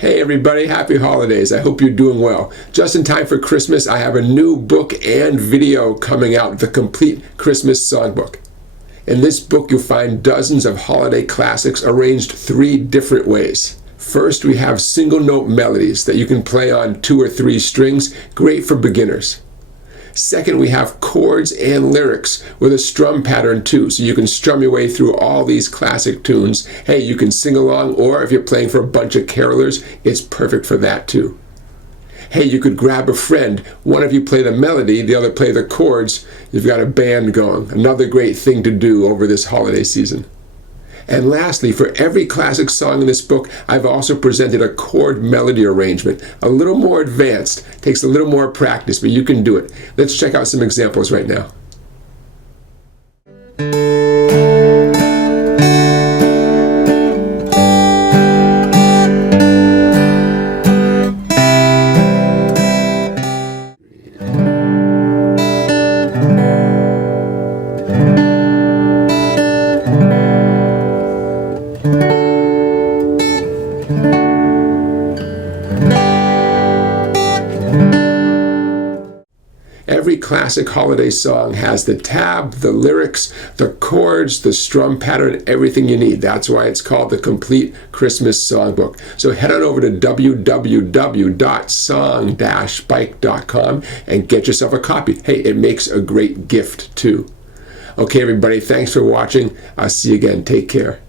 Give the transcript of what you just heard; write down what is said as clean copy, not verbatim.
Hey everybody, happy holidays. I hope you're doing well. Just in time for Christmas, I have a new book and video coming out, the Complete Christmas Songbook. In this book, you'll find dozens of holiday classics arranged 3 different ways. First, we have single note melodies that you can play on 2 or 3 strings, great for beginners. Second, we have chords and lyrics with a strum pattern too, so you can strum your way through all these classic tunes. Hey, you can sing along, or if you're playing for a bunch of carolers, it's perfect for that too. Hey, you could grab a friend. One of you play the melody, the other play the chords. You've got a band going. Another great thing to do over this holiday season. And lastly, for every classic song in this book, I've also presented a chord melody arrangement. A little more advanced, takes a little more practice, but you can do it. Let's check out some examples right now. Every classic holiday song has the tab, the lyrics, the chords, the strum pattern, everything you need. That's why it's called the Complete Christmas Songbook. So head on over to www.song-bike.com and get yourself a copy. Hey, it makes a great gift too. Okay, everybody, thanks for watching. I'll see you again. Take care.